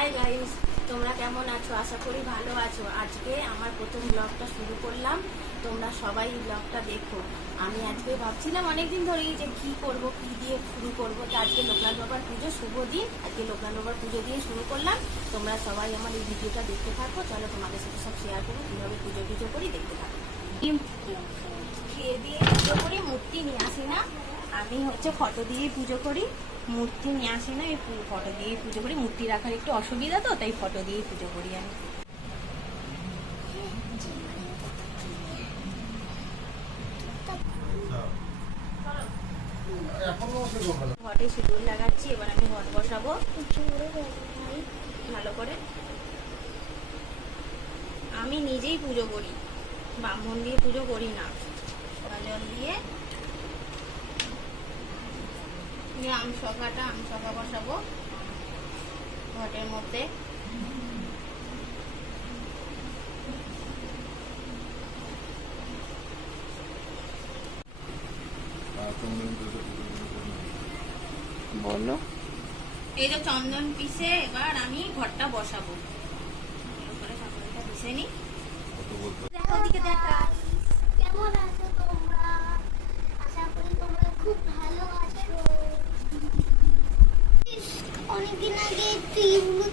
Hi guys তোমরা কেমন আছো? আশা করি ভালো আছো। আজকে আমার প্রথম ব্লগটা শুরু করলাম। তোমরা সবাই ব্লগটা দেখো। আমি আজকে ভাবছিলাম অনেকদিন ধরেই যে কি করব, কি দিয়ে শুরু করব। তো আজকে লোকনাথ বাবার পুজো, শুভ দিন। আজকে লোকনাথ বাবার পুজো দিয়ে শুরু করলাম। তোমরা সবাই আমার এই ভিডিওটা দেখতে থাকো। চলো তোমাদের সাথে সব শেয়ার করব। কীভাবে পুজো টুজো করি, দেখতে থাকো। খেয়ে দিয়ে পুজো করি। আমি হচ্ছে ফটো দিয়ে পুজো করি, মূর্তি নিয়ে আসি না ফটো দিয়ে পুজো করি, মূর্তি রাখার একটু অসুবিধা তো, তাই ফটো দিয়ে পুজো করি আমি। ঘটে সিঁদুর লাগাচ্ছি, এবার আমি ঘট বসাবো। ভালো করে। আমি নিজেই পুজো করি, ব্রাহ্মণ দিয়ে পুজো করি না। জল দিয়ে দিয়ে আম সকাটা আম সকা বসাবো। ঘটের মধ্যে। বলো। এই যে চন্দন পিসে এবার আমি ঘরটা বসাবো। দেখো ওদিকে দেখা কেমন Steve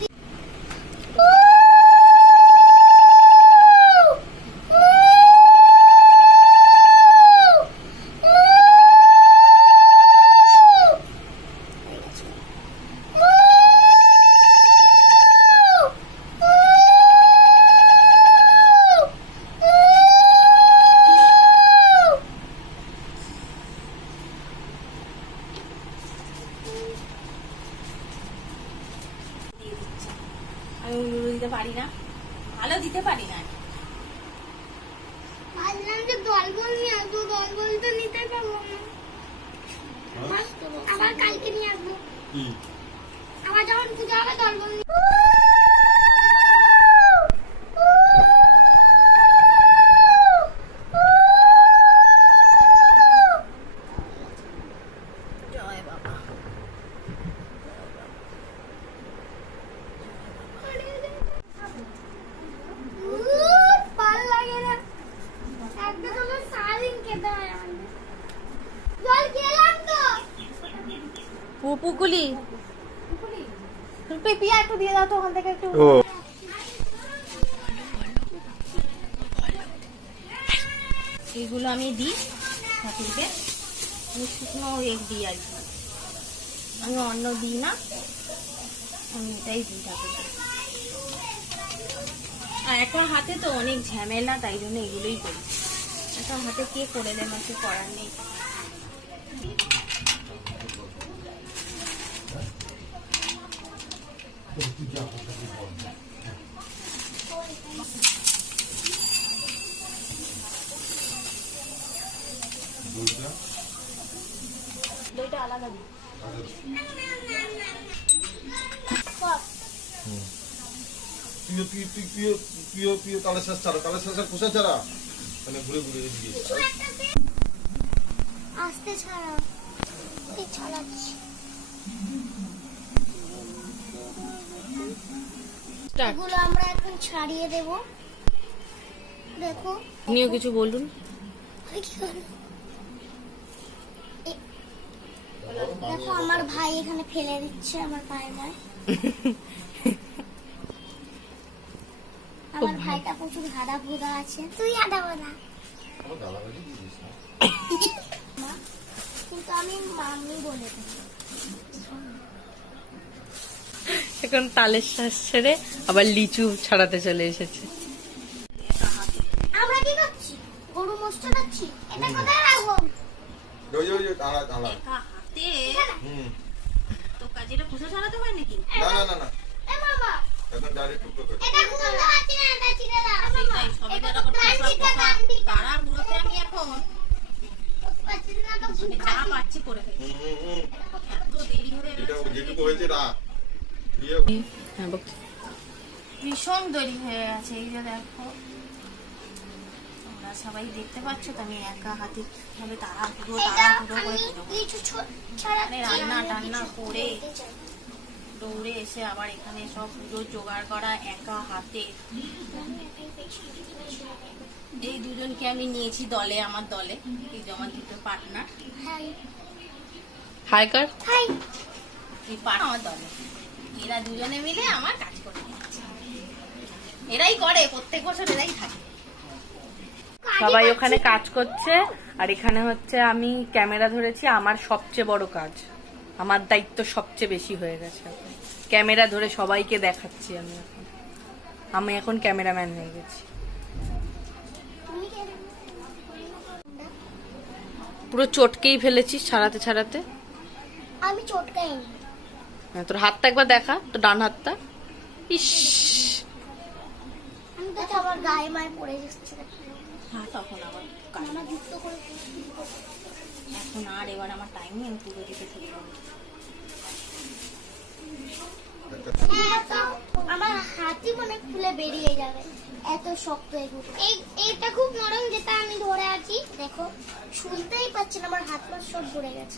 আমি উলুরু দিতে পারি না? ভালো দিতে পারি না। ভাবলাম যে দলবল নিয়ে আসব দলবল তো নিতে পারব না। আবার কালকে নিয়ে আসব। আবার যখন পুজো হবে দলবল নিয়ে জয় বাবা উহ, ভালো লাগে না একটা তো আমার সারাদিন খেতে হয় আমাদের জল খেলাম তো পুপুকুলি পিয়া একটু দিয়ে দাও তো ওখান থেকে একটু ও। এইগুলো আমি দিই ঠাকুরকে। আমি শুকনো এগ দিই আর কি। আমি অন্য দিই না আমি এটাই দিই ঠাকুরকে। আর একটা হাতে তো অনেক ঝামেলা তাই জন্য এগুলোই করি। এখন হাতে কে করে দেন কিছু করার নেই। দইটা আলাদা দিই প্রিয় শেষ ছাড়া তালে শেষের খোসা ছাড়া মানে ঘুরে ঘুরে এদিকে আস্তে ছাড়া ছাড়াচ্ছি এগুলো আমরা এখন ছাড়িয়ে দেব। দেখো। আপনিও কিছু বলুন। দেখো আমার ভাই এখানে ফেলে দিচ্ছে আমার পায়ে ভাই। আমার ভাইটা প্রচুর হাদা ভুদা আছে। তুই হাদা ভুদা কিন্তু আমি মাম্মি বলে দেবো এখন তালের শ্বাস ছেড়ে আবার লিচু ছাড়াতে চলে এসেছে। আমরা কি করছি গরু মোষ্ট রাখছি এটা কোথায় রাখব? ওই ওই ওই দাঁড়া দাঁড়া। হাতে? হুম। তো কাজেটা খোসা ছাড়াতে হয় নাকি? না না না না। এ বাবা। একদম ডাইরেক্ট টুকরো করে। এটা খুলতে পারছি না এটা ছিঁড়ে দাও। সেটাই সবে এটা তো তো এখন খোসা প্লাস্টিকের খোসা দাম দিতে। তারা গুলোতে আমি এখন। পারছি না তো যা পাচ্ছি করে ফেলি হুম হুম হুম। এত দেরি হয়ে এটা যেটুকু হয়েছে রাখ। হ্যাঁ। ভীষণ দেরি হয়ে গেছে এই যে দেখো। তোমরা সবাই দেখতে পাচ্ছ তো আমি একা হাতে কীভাবে তাড়াহুড়ো তাড়াহুড়ো করে মানে রান্না টান্না করে। দৌড়ে এসে আবার এখানে সব পুজো জোগাড় করা একা হাতে। এই দুজনকে আমি নিয়েছি দলে আমার দলে এই যে আমার দুটো পার্টনার হাই হাই কর হাই আমার দলে। এরা দুজনে মিলে আমার কাজ করে এরাই করে প্রত্যেক বছর এরাই থাকে। সবাই ওখানে কাজ করছে আর এখানে হচ্ছে আমি ক্যামেরা ধরেছি আমার সবচেয়ে বড় কাজ। আমার দায়িত্ব সবচেয়ে বেশি হয়ে গেছে। ক্যামেরা ধরে সবাইকে দেখাচ্ছি আমি এখন। আমি এখন ক্যামেরাম্যান হয়ে গেছি। পুরো চটকেই ফেলেছিস ছাড়াতে ছাড়াতে? আমি চটকাইনি। তোর হাতটা একবার দেখা তোর ডান হাতটা। ইস। আমি দেখো আমার গায়ে মায়ে পড়ে যাচ্ছে। হ্যাঁ তখন আবার এখন আর এবার আমার টাইম নেই আমি পুজো দিতে শুরু করব আমার হাতই মনে খুলে বেরিয়ে যাবে। এত শক্ত এগুলো এই এইটা খুব নরম যেটা আমি ধরে আছি। দেখো পারছি না আমার হাত পা সব পড়ে গেছে।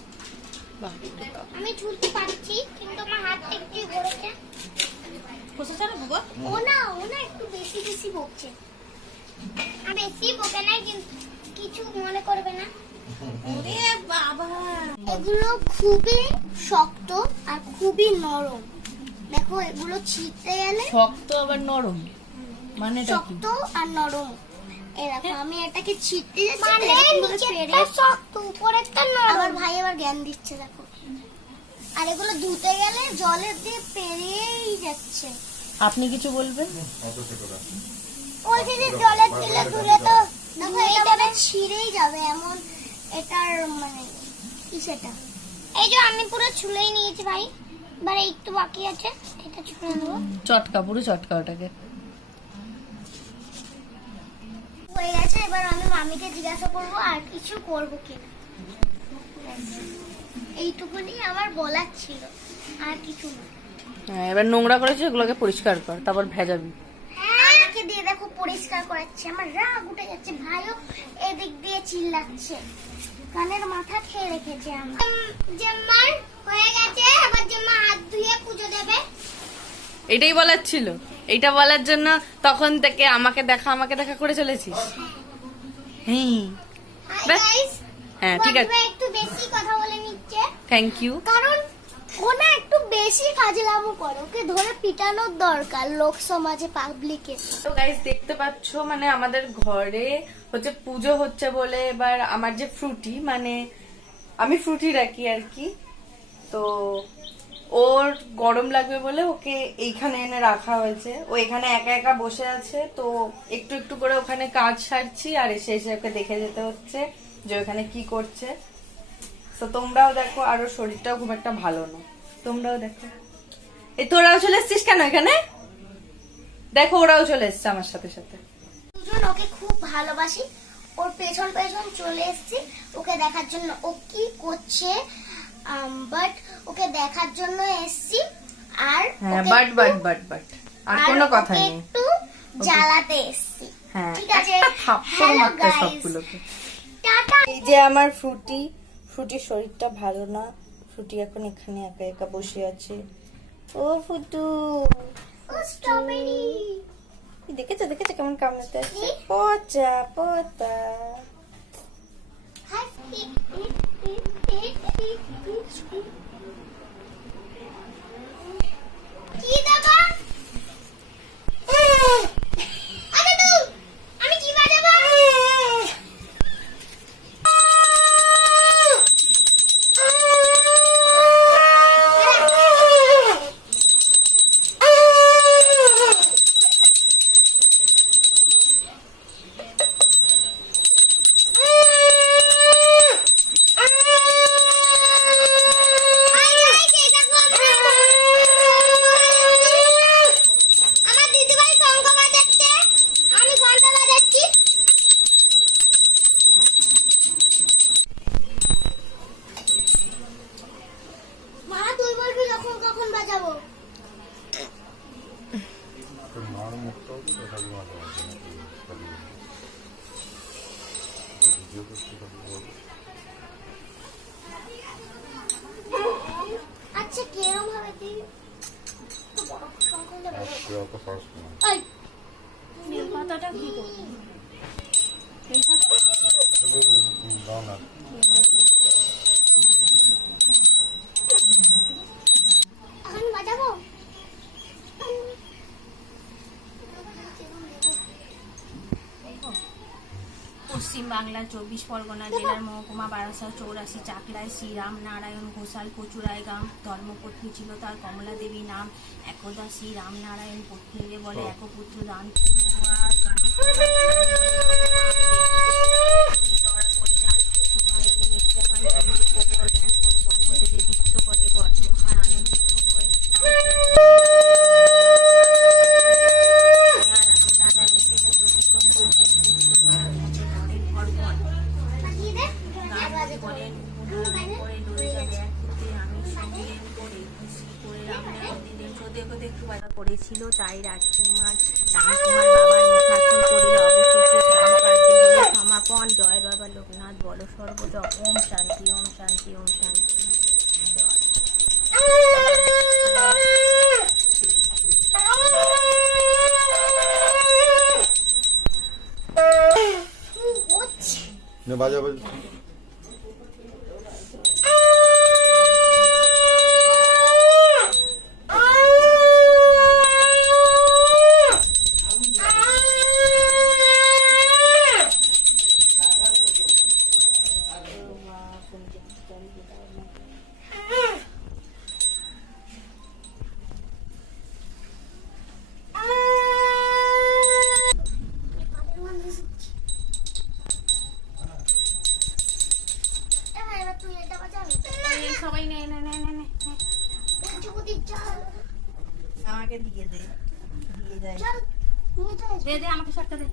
আমি ছুলতে পারছি কিন্তু আমার হাত একটু ধরেছে খোসা ছাড়া ভুগো ও না ও না একটু বেশি বেশি বকছে। বেশি বকে না কিন্তু কিছু মনে করবে না। ওরে বাবা। এগুলো খুবই শক্ত আর খুবই নরম। দেখো এগুলো ছিঁড়তে গেলে শক্ত আবার নরম। মানে শক্ত আর নরম। এরকম আমি এটাকে ছিটতে যাচ্ছি মানে আমার ভাই আবার জ্ঞান দিচ্ছে দেখো। আর এগুলো ধুতে গেলে জলের দিয়ে পেরিয়েই যাচ্ছে। আপনি কিছু বলবেন? বলছি যে জলের দিলে ধুলে তো দেখো এইটা ছিঁড়েই যাবে এমন এটার মানে কি সেটা এই যে আমি পুরো ছুলেই নিয়েছি ভাই এবার একটু বাকি আছে এটা ছুলে নেব। চটকা পুরো চটকা ওটাকে হয়ে গেছে এবার আমি মামিকে জিজ্ঞাসা করব আর কিছু করব কিনা। এইটুকুনি আমার বলার ছিল আর কিছু না। হ্যাঁ এবার নোংরা করেছিস ওগুলোকে পরিষ্কার কর তারপর ভেজাবি। আমাকে দিয়ে দেখো পরিষ্কার করাচ্ছে। আমার রাগ উঠে যাচ্ছে ভাইও এদিক দিয়ে চিল্লাচ্ছে। কানের মাথা খেয়ে রেখেছে আমার জেম্মার হয়ে গেছে এবার জেম্মা হাত ধুয়ে পুজো দেবে। এটাই বলার ছিল। এটা বলার জন্য তখন থেকে আমাকে দেখা আমাকে দেখা করে চলেছিস? হ্যাঁ হ্যাঁ ঠিক আছে। একটু বেশি কথা বলে নিচ্ছে। থ্যাংক ইউ কারণ ও না একটু বেশি ফাজলামো করে। ওকে ধরে পিটানোর দরকার লোক সমাজে পাবলিকে তো গাইস দেখতে পাচ্ছ মানে আমাদের ঘরে হচ্ছে পুজো হচ্ছে বলে এবার আমার যে ফ্রুটি মানে আমি ফ্রুটি রাখি আর কি। তো ওর গরম লাগবে বলে ওকে এইখানে এনে রাখা হয়েছে। ও এখানে একা একা বসে আছে, তো একটু একটু করে ওখানে কাজ সারছি আর এসে এসে ওকে দেখে যেতে হচ্ছে যে ওখানে কি করছে। তো তোমরাও দেখো, আর ওর শরীরটাও খুব একটা ভালো না। তোমরাও দেখো। এই তোরাও চলে এসছিস কেন এখানে? দেখো, ওরাও চলে এসছে আমার সাথে সাথে। দুজন ওকে খুব ভালোবাসি। ওর পেছন পেছন চলে এসেছি, ওকে দেখার জন্য। ও কি করছে? বাট ওকে দেখার জন্য এসেছি। আর হ্যাঁ বাট বাট বাট বাট আর কোনো কথা নেই। একটু জ্বালাতে এসেছি। হ্যাঁ ঠিক আছে? থাপ্পড় মারতে সবগুলোকে। টাটা। এই যে আমার ফ্রুটি ফ্রুটির শরীরটা ভালো না। ফ্রুটি এখন এখানে একা একা বসে আছে। ও ফুটু স্ট্রবেরি। দেখেছ দেখেছ কেমন কামড়াতে আছে পচা পচা। হাই কি দেবা আরে তো আমি কি বাজাবো আমার দিদিভাই শঙ্খ বাজাচ্ছে আমি ঘণ্টা বাজাচ্ছি মা তুই বলবি যখন কখন বাজাবো তোর মার মুখটাও তো দেখাবি মাঝে মাঝে নাকি খালি ভিডিও করতে আচ্ছা কেরম হবে তুই এই, পাতাটা কি করব? দাও না। পশ্চিম বাংলার চব্বিশ পরগনা জেলার মহকুমা বারাসা চৌরাশি চাকলায় শ্রীরাম নারায়ণ ঘোষাল কচুরায় গ্রাম ধর্মপত্নী ছিল তার কমলা দেবী নাম। একদা শ্রী রামনারায়ণ পত্নীরে বলে একপুত্র দান করেছিল তাই রাজকুমার রামকুমার বাবার মুখাগ্নি করিল অবশেষে সমাপন। জয় বাবা লোকনাথ বল সর্বদা ওম শান্তি ওম শান্তি ওম শান্তি। বাজা বাজা। দে আমাকে শর্টটা দে।